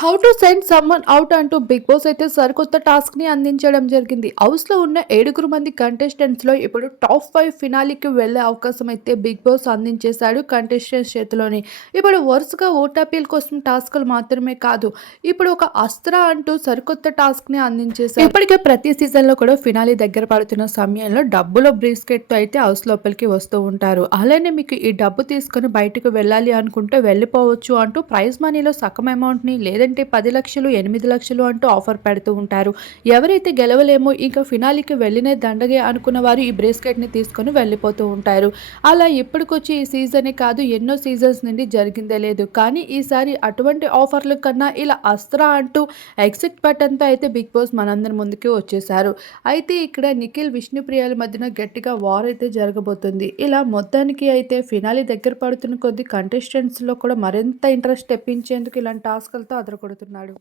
How to send someone out అంటూ big boss అయితే సరికొత్త టాస్క్ ని అందించడం జరిగింది. హౌస్ లో ఉన్న 7 మంది కంటెస్టెంట్స్ లో ఇప్పుడు టాప్ 5 ఫినాలికి వెళ్లే అవకాశం అయితే బిగ్ బాస్ అందించేశాడు కంటెస్టెంట్స్ చేతిలోని. ఇప్పుడు వరుసగా ఓటాపీల కోసం టాస్కులు మాత్రమే కాదు, ఇప్పుడు ఒక అస్త్ర అంటూ సరికొత్త టాస్క్ ని అందించేశారు. ఇప్పటికే ప్రతి సీజన్ లో కూడా ఫినాలి దగ్గర పడుతున్న సమయంలో డబ్బులో బ్రీస్కెట్ తో అయితే హౌస్ లోపలికి వస్తూ ఉంటారు. అలానే మీకు ఈ డబ్బు తీసుకుని బయటకు వెళ్ళాలి అనుకుంటే వెళ్ళిపోవచ్చు అంటూ ప్రైజ్ మనీలో సగం అమౌంట్ ని లేదంటే 10 లక్షలు 8 లక్షలు అంటూ ఆఫర్ పెడుతూ ఉంటారు. ఎవరైతే గెలవలేమో ఇంకా ఫినాలికి వెళ్ళినే దండగే అనుకున్న వారు ఈ బ్రేస్కెట్ ని తీసుకొని వెళ్ళిపోతూ ఉంటారు. అలా ఇప్పటికొచ్చి ఈ సీజనే కాదు, ఎన్నో సీజన్స్ నుండి జరిగిందే లేదు. కానీ ఈసారి అటువంటి ఆఫర్ల కన్నా ఇలా అస్త్ర అంటూ ఎగ్జిట్ బటన్తో అయితే బిగ్ బాస్ మనందరి ముందుకి వచ్చేసారు. అయితే ఇక్కడ నిఖిల్ విష్ణుప్రియల మధ్యన గట్టిగా వార్ అయితే జరగబోతుంది. ఇలా మొత్తానికి అయితే ఫినాలి దగ్గర పడుతున్న కొద్ది కంటెస్టెంట్స్ లో కూడా మరింత ఇంట్రెస్ట్ తెప్పించేందుకు ఇలాంటి టాస్క్లతో అదరగొడుతున్నాడు.